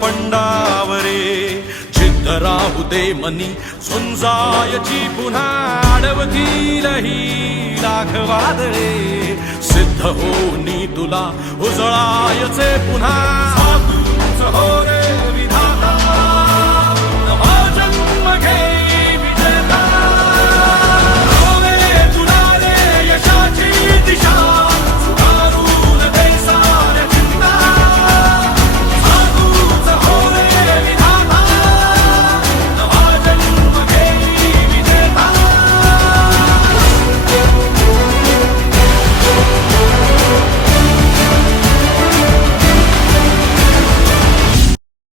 पंडावरे जिद्द राहू दे मनी झुंजायची पुन्हा अडवतील ही लाख वादळे सिद्ध होनी तुला उजळायचे पुन्हा